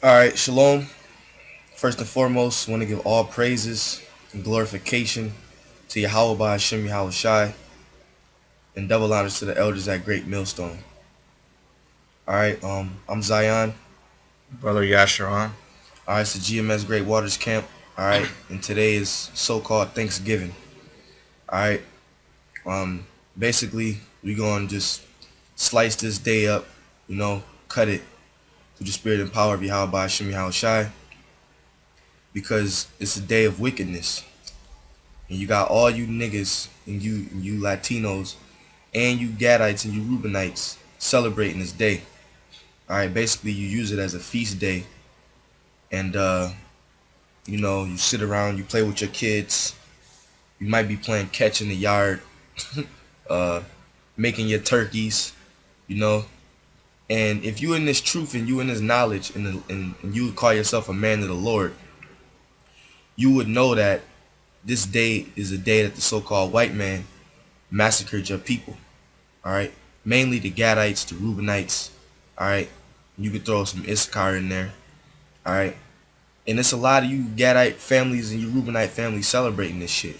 Alright, shalom. First and foremost, want to give all praises and glorification to Yahweh by Hashem Yahweh Shai, and double honors to the elders at Great Millstone. Alright, I'm Zion. Brother Yasharon. Alright, it's the GMS Great Waters Camp. Alright, and today is so-called Thanksgiving. Alright, basically, we're going to just slice this day up, cut it through the spirit and power of Yahweh by Hashem Yahweh Shai, because it's a day of wickedness. And you got all you niggas and you Latinos and you Gadites and you Reubenites celebrating this day. Alright, basically you use it as a feast day. And you sit around, you play with your kids. You might be playing catch in the yard, making your turkeys, And if you in this truth and you in this knowledge and you call yourself a man of the Lord, you would know that this day is a day that the so-called white man massacred your people. Alright? Mainly the Gadites, the Reubenites. Alright? You could throw some Issachar in there. Alright? And it's a lot of you Gadite families and you Reubenite families celebrating this shit.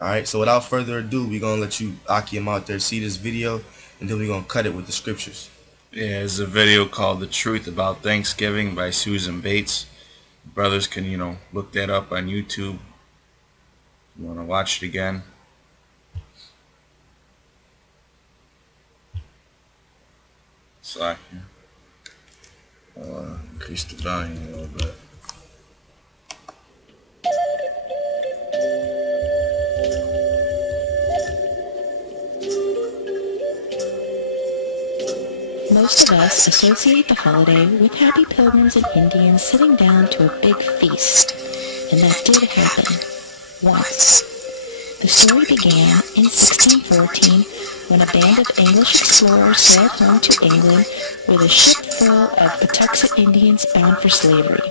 Alright? So without further ado, we're going to let you, Akim, out there see this video, and then we're going to cut it with the scriptures. Yeah, it's a video called The Truth About Thanksgiving by Susan Bates. Brothers can, look that up on YouTube. You want to watch it again? Slack. I'll increase the volume a little bit. Most of us associate the holiday with happy pilgrims and Indians sitting down to a big feast, and that did happen, once. The story began in 1614 when a band of English explorers sailed home to England with a ship full of Patuxet Indians bound for slavery.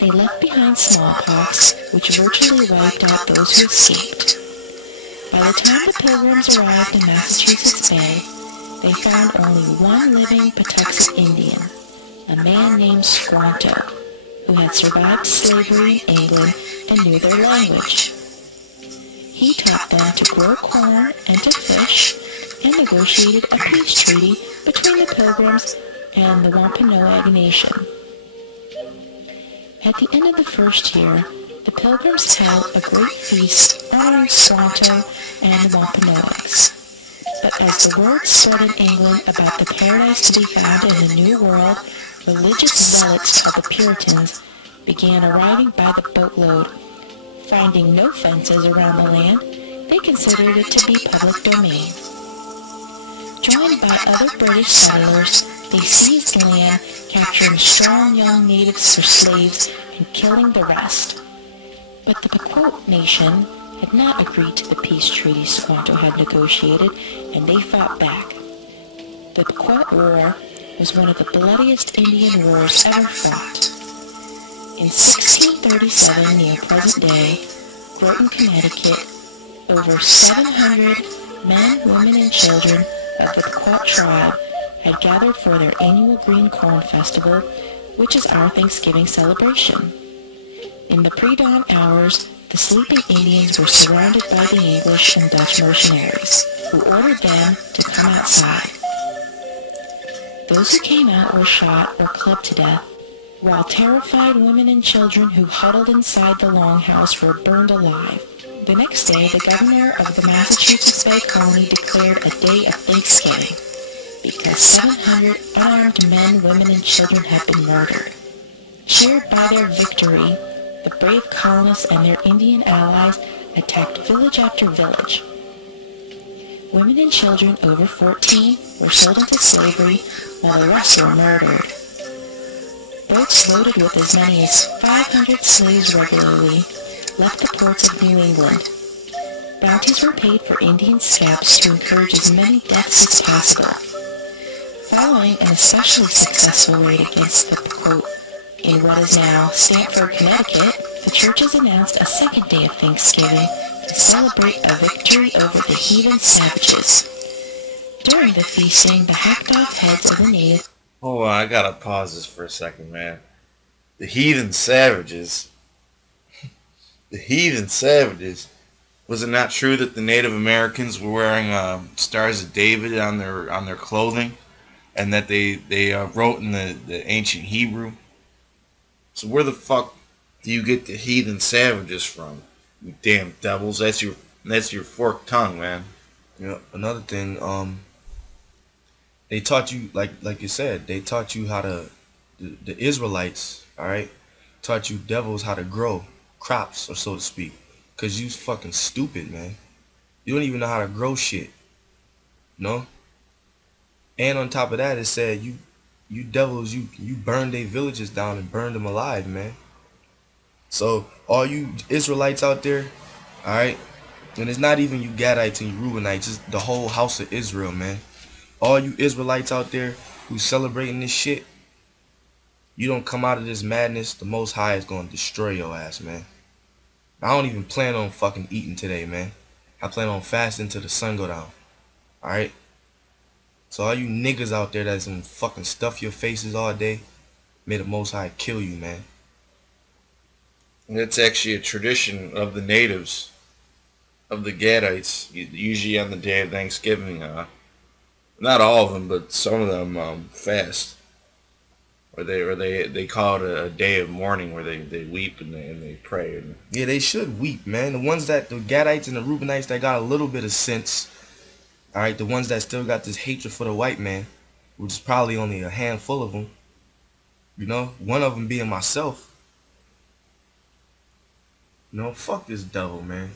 They left behind smallpox, which virtually wiped out those who escaped. By the time the pilgrims arrived in Massachusetts Bay, they found only one living Patuxet Indian, a man named Squanto, who had survived slavery in England and knew their language. He taught them to grow corn and to fish, and negotiated a peace treaty between the Pilgrims and the Wampanoag Nation. At the end of the first year, the Pilgrims held a great feast honoring Squanto and the Wampanoags. But as the word spread in England about the paradise to be found in the New World, religious zealots called the Puritans began arriving by the boatload. Finding no fences around the land, they considered it to be public domain. Joined by other British settlers, they seized land, capturing strong young natives for slaves and killing the rest. But the Pequot Nation had not agreed to the peace treaty Squanto had negotiated, and they fought back. The Pequot War was one of the bloodiest Indian wars ever fought. In 1637, near present day, Groton, Connecticut, over 700 men, women, and children of the Pequot tribe had gathered for their annual Green Corn Festival, which is our Thanksgiving celebration. In the pre-dawn hours, the sleeping Indians were surrounded by the English and Dutch mercenaries, who ordered them to come outside. Those who came out were shot or clubbed to death, while terrified women and children who huddled inside the longhouse were burned alive. The next day, the governor of the Massachusetts Bay Colony declared a day of Thanksgiving, because 700 unarmed men, women, and children had been murdered. Cheered by their victory, the brave colonists and their Indian allies attacked village after village. Women and children over 14 were sold into slavery, while the rest were murdered. Boats loaded with as many as 500 slaves regularly left the ports of New England. Bounties were paid for Indian scalps to encourage as many deaths as possible. Following an especially successful raid against the Pequot in what is now Stamford, Connecticut, the churches announced a second day of Thanksgiving to celebrate a victory over the heathen savages. During the feasting, the hacked off heads of the natives Hold on, I gotta pause this for a second, man. The heathen savages. The heathen savages. Was it not true that the Native Americans were wearing stars of David on their clothing, and that they wrote in the ancient Hebrew? So where the fuck do you get the heathen savages from? You damn devils! That's your forked tongue, man. Another thing, they taught you, like you said, they taught you how to, the Israelites, all right, taught you devils how to grow crops, or so to speak, cause you fucking stupid, man. You don't even know how to grow shit, no. And on top of that, it said you devils, you burned their villages down and burned them alive, man. So all you Israelites out there, all right, and it's not even you Gadites and you Reubenites, it's the whole house of Israel, man. All you Israelites out there who celebrating this shit, you don't come out of this madness, the Most High is gonna destroy your ass, man. I don't even plan on fucking eating today, man. I plan on fasting till the sun go down. All right. So all you niggas out there that's gonna fucking stuff your faces all day, may the Most High kill you, man. And it's actually a tradition of the natives, of the Gadites, usually on the day of Thanksgiving. Not all of them, but some of them fast. Or they call it a day of mourning where they weep and they pray. And Yeah, they should weep, man. The Gadites and the Reubenites that got a little bit of sense, all right, the ones that still got this hatred for the white man, which is probably only a handful of them, one of them being myself. Fuck this devil, man.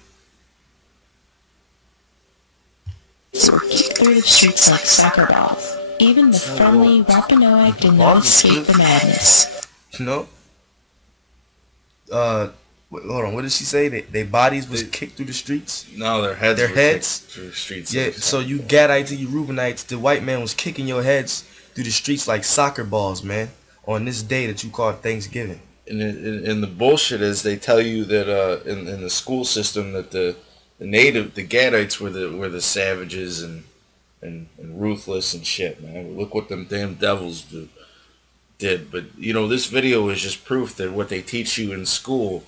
Were kicked through the streets like soccer balls. Even the friendly Wampanoag did not escape the madness. You know? Hold on, what did she say? Their bodies was kicked through the streets? no, their heads. Their were heads? kicked through the streets. Yeah, so you Gadites and you Reubenites, the white man was kicking your heads through the streets like soccer balls, man, on this day that you call Thanksgiving. And the bullshit is they tell you that in the school system that the Gadites were the savages and ruthless and shit, man. Look what them damn devils did. But this video is just proof that what they teach you in school,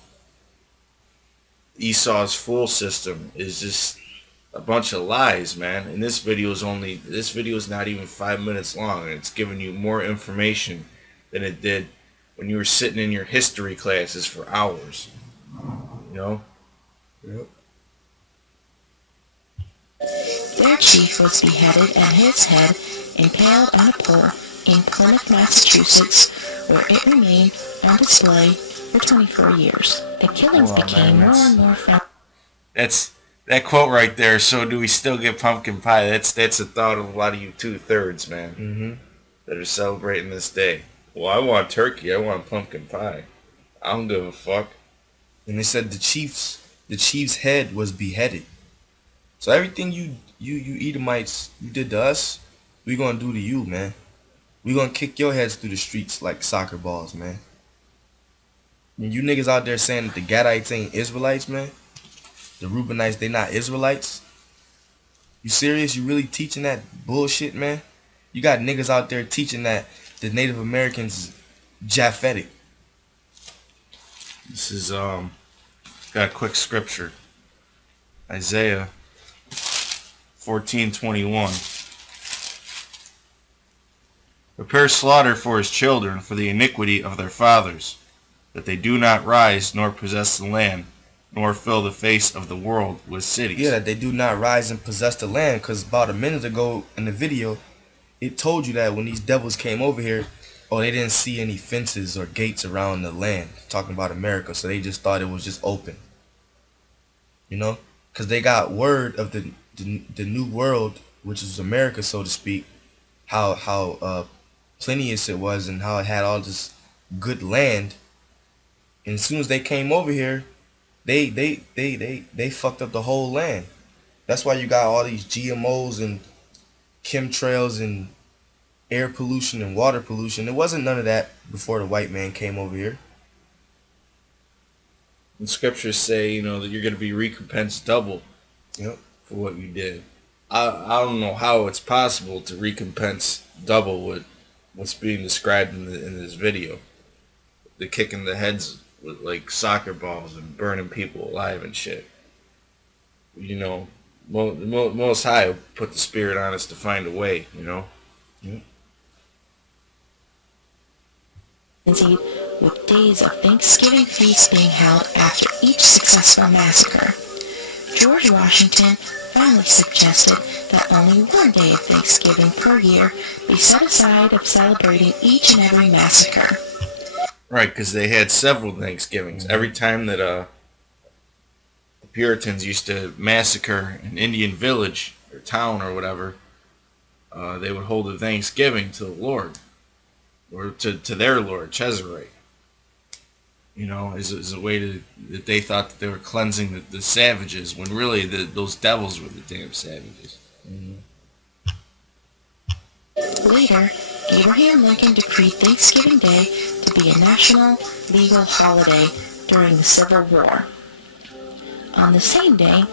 Esau's fool system, is just a bunch of lies, man. And this video is not even 5 minutes long, and it's giving you more information than it did when you were sitting in your history classes for hours. Yep. Their chief was beheaded and his head impaled on a pole in Plymouth, Massachusetts, where it remained on display for 24 years. The killings became more and more frequent. That's that quote right there. So do we still get pumpkin pie? That's the thought of a lot of you 2/3, man, that are celebrating this day. Well, I want turkey. I want pumpkin pie. I don't give a fuck. And they said the chief's head was beheaded. So everything you Edomites, you did to us, we gonna do to you, man. We gonna kick your heads through the streets like soccer balls, man. And you niggas out there saying that the Gadites ain't Israelites, man. The Reubenites, they not Israelites. You serious? You really teaching that bullshit, man? You got niggas out there teaching that the Native Americans Japhetic. This is got a quick scripture. Isaiah 14:21. Prepare slaughter for his children for the iniquity of their fathers, that they do not rise nor possess the land, nor fill the face of the world with cities. Yeah, that they do not rise and possess the land, because about a minute ago in the video, it told you that when these devils came over here, they didn't see any fences or gates around the land, talking about America, so they just thought it was just open. Because they got word of the new world, which is America, so to speak, how plenteous it was and how it had all this good land. And as soon as they came over here, they fucked up the whole land. That's why you got all these GMOs and chemtrails and air pollution and water pollution. There wasn't none of that before the white man came over here. And scriptures say, that you're going to be recompensed double Yep. for what you did. I don't know how it's possible to recompense double what's being described in this video. The kicking the heads with like soccer balls and burning people alive and shit. You know, Most High will put the spirit on us to find a way. You know. Yeah. With days of Thanksgiving feasts being held after each successful massacre. George Washington finally suggested that only one day of Thanksgiving per year be set aside of celebrating each and every massacre. Right, because they had several Thanksgivings. Every time that the Puritans used to massacre an Indian village or town or whatever, they would hold a Thanksgiving to the Lord, or to their Lord, Cesare. You know, is a way that they thought that they were cleansing the savages, when really those devils were the damn savages. Mm-hmm. Later, Abraham Lincoln decreed Thanksgiving Day to be a national legal holiday during the Civil War. On the same day,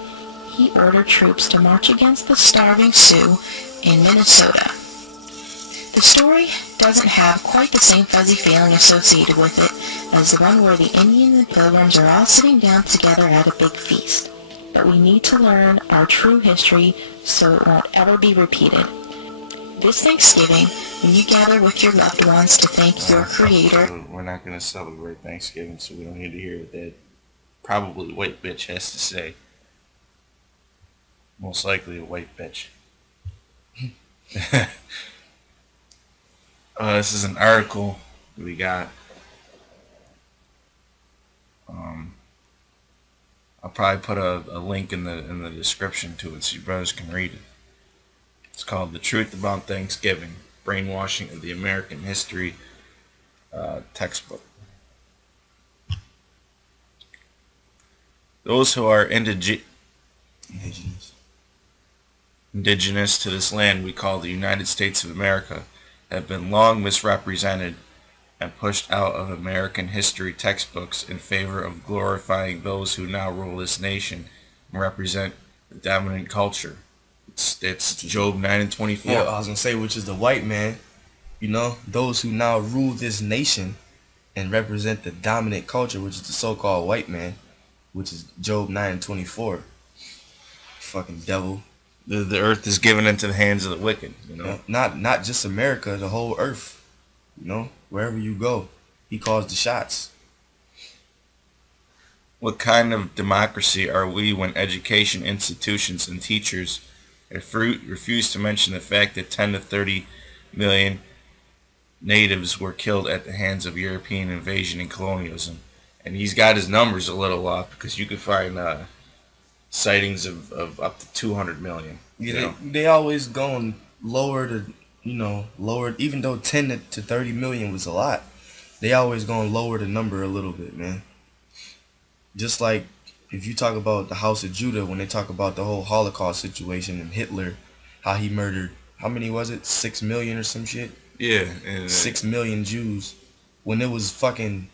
he ordered troops to march against the starving Sioux in Minnesota. The story doesn't have quite the same fuzzy feeling associated with it as the one where the Indians and Pilgrims are all sitting down together at a big feast. But we need to learn our true history so it won't ever be repeated. This Thanksgiving, when you gather with your loved ones to thank your Creator... We're not going to celebrate Thanksgiving, so we don't need to hear what that probably white bitch has to say. Most likely a white bitch. This is an article that we got. I'll probably put a link in the description to it so you brothers can read it. It's called "The Truth About Thanksgiving: Brainwashing of the American History Textbook." Those who are indigenous to this land we call the United States of America have been long misrepresented and pushed out of American history textbooks in favor of glorifying those who now rule this nation and represent the dominant culture. It's Job 9:24. Yeah, I was gonna say, which is the white man, you know, those who now rule this nation and represent the dominant culture, which is the so-called white man, which is Job 9:24. Fucking devil. The earth is given into the hands of the wicked, you know. Not just America, the whole earth. You know, wherever you go, he calls the shots. What kind of democracy are we when education institutions and teachers refuse to mention the fact that 10 to 30 million natives were killed at the hands of European invasion and colonialism? And he's got his numbers a little off, because you could find sightings of up to 200 million. Yeah, they always going lower to, lower, even though 10 to 30 million was a lot. They always going lower the number a little bit, man. Just like if you talk about the House of Judah, when they talk about the whole Holocaust situation and Hitler, how he murdered, how many was it? 6 million or some shit? Yeah. 6 million Jews. When it was fucking,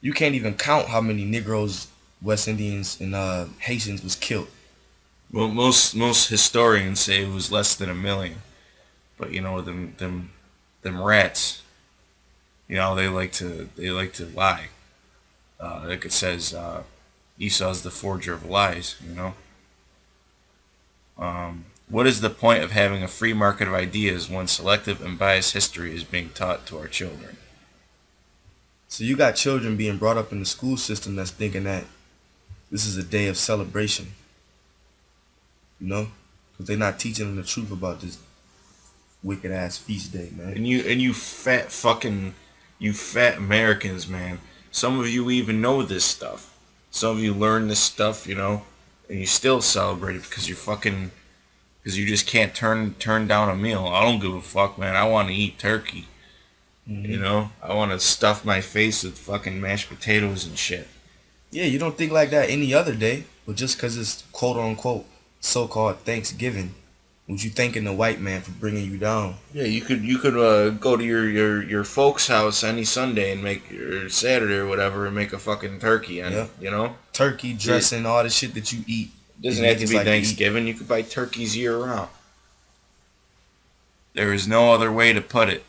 you can't even count how many Negroes, West Indians, and Haitians was killed. Well, most historians say it was less than 1 million. But them rats, they like to lie. Like it says, Esau's the forger of lies, What is the point of having a free market of ideas when selective and biased history is being taught to our children? So you got children being brought up in the school system that's thinking that this is a day of celebration, because they're not teaching them the truth about this wicked ass feast day, man. And you fat Americans, man. Some of you even know this stuff. Some of you learn this stuff, and you still celebrate it because you just can't turn down a meal. I don't give a fuck, man. I want to eat turkey. Mm-hmm. I want to stuff my face with fucking mashed potatoes and shit. Yeah, you don't think like that any other day, but just because it's quote unquote so-called Thanksgiving, would you thanking the white man for bringing you down? Yeah, you could go to your folks' house any Sunday and or Saturday or whatever and make a fucking turkey, and turkey dressing, all the shit that you eat. It doesn't have to be like Thanksgiving. You could buy turkeys year round. There is no other way to put it.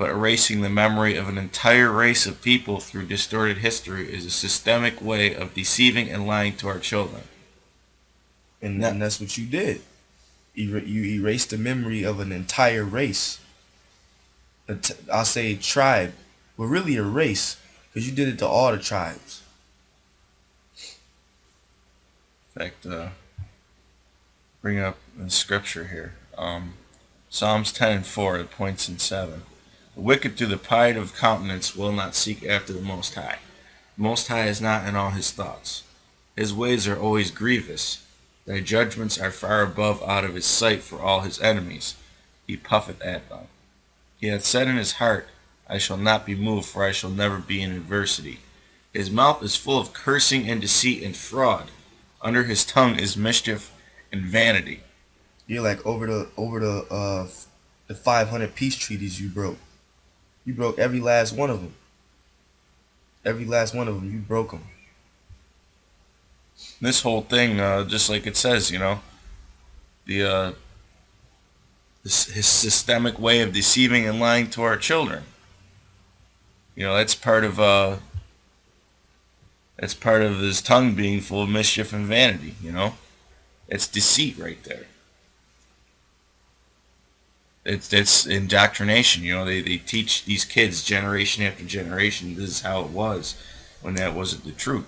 but erasing the memory of an entire race of people through distorted history is a systemic way of deceiving and lying to our children. And that's what you did. You erased the memory of an entire race. I'll say tribe, but really a race, because you did it to all the tribes. In fact, bring up the scripture here. Psalms 10 and 4, it points in 7. The wicked through the pride of countenance will not seek after the Most High. The Most High is not in all his thoughts. His ways are always grievous. Thy judgments are far above out of his sight for all his enemies. He puffeth at them. He hath said in his heart, I shall not be moved, for I shall never be in adversity. His mouth is full of cursing and deceit and fraud. Under his tongue is mischief and vanity. You're like over the 500 peace treaties you broke. You broke every last one of them. Every last one of them, you broke them. This whole thing, just like it says, his systemic way of deceiving and lying to our children. That's part of his tongue being full of mischief and vanity. It's deceit right there. It's indoctrination. They teach these kids generation after generation this is how it was when that wasn't the truth.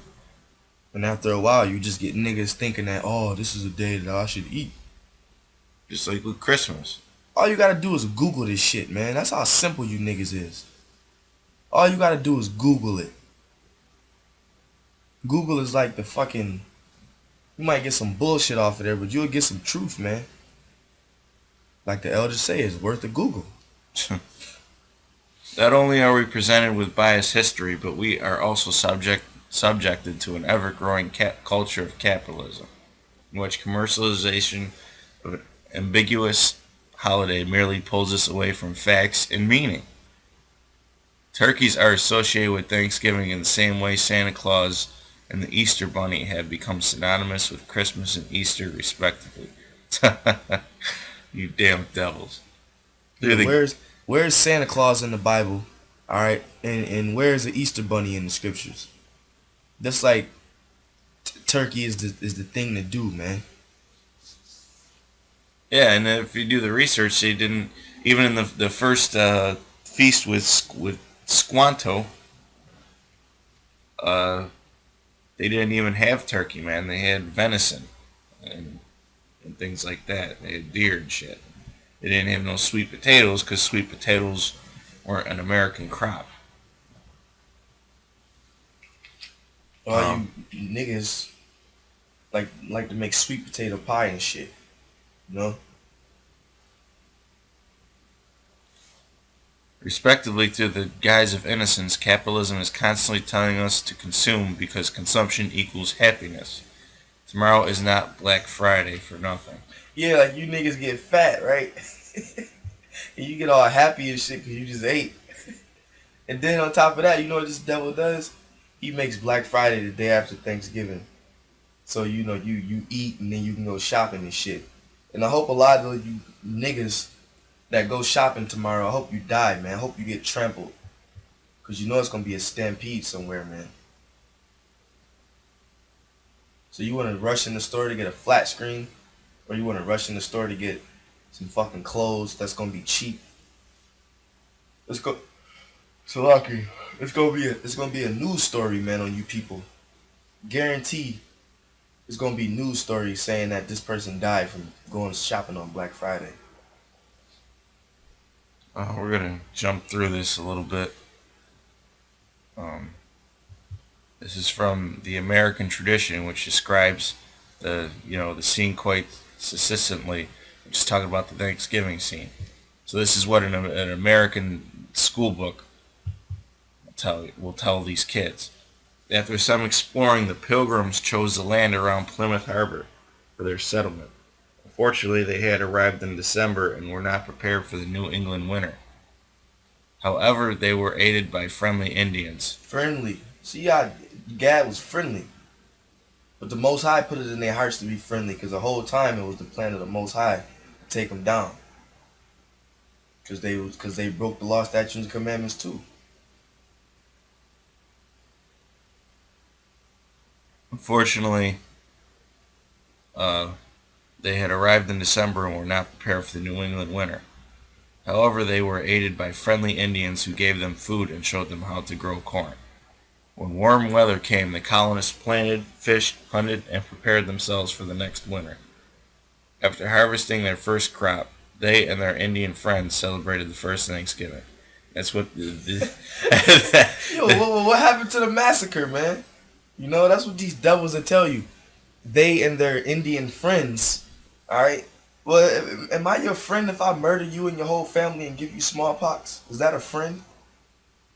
And after a while, you just get niggas thinking that, oh, this is a day that I should eat. Just like with Christmas. All you gotta do is Google this shit, man. That's how simple you niggas is. All you gotta do is Google it. Google is like the fucking... You might get some bullshit off of there, but you'll get some truth, man. Like the elders say, it's worth a Google. Not only are we presented with biased history, but we are also subjected to an ever-growing culture of capitalism, in which commercialization of an ambiguous holiday merely pulls us away from facts and meaning. Turkeys are associated with Thanksgiving in the same way Santa Claus and the Easter Bunny have become synonymous with Christmas and Easter, respectively. You damn devils. Where's Santa Claus in the Bible? Alright, and where's the Easter Bunny in the scriptures? That's like turkey is the thing to do, man. Yeah, and if you do the research, they didn't even in the first feast with Squanto. They didn't even have turkey, man. They had venison and things like that. They had deer and shit. They didn't have no sweet potatoes because sweet potatoes weren't an American crop. You niggas like to make sweet potato pie and shit, Respectively, through the guise of innocence, capitalism is constantly telling us to consume because consumption equals happiness. Tomorrow is not Black Friday for nothing. Yeah, like you niggas get fat, right? And you get all happy and shit because you just ate. And then on top of that, you know what this devil does? He makes Black Friday the day after Thanksgiving. So, you eat and then you can go shopping and shit. And I hope a lot of you niggas that go shopping tomorrow, I hope you die, man. I hope you get trampled. Because you know it's going to be a stampede somewhere, man. So you want to rush in the store to get a flat screen? Or you want to rush in the store to get some fucking clothes that's going to be cheap? Let's go. So Lucky, it's gonna be a news story, man, on you people. Guarantee it's gonna be news stories saying that this person died from going shopping on Black Friday. We're gonna jump through this a little bit. This is from the American tradition, which describes the scene quite succinctly. Just talking about the Thanksgiving scene. So this is what an American school book will tell these kids. After some exploring, the Pilgrims chose the land around Plymouth Harbor for their settlement. Unfortunately, they had arrived in December and were not prepared for the New England winter. However, they were aided by friendly Indians. Friendly. See, Gad was friendly. But the Most High put it in their hearts to be friendly because the whole time it was the plan of the Most High to take them down. because they broke the law, statutes, and commandments too. Unfortunately, they had arrived in December and were not prepared for the New England winter. However, they were aided by friendly Indians who gave them food and showed them how to grow corn. When warm weather came, the colonists planted, fished, hunted, and prepared themselves for the next winter. After harvesting their first crop, they and their Indian friends celebrated the first Thanksgiving. That's what Yo, what happened to the massacre, man? You know, that's what these devils will tell you. They and their Indian friends. All right. Well, am I your friend if I murder you and your whole family and give you smallpox? Is that a friend?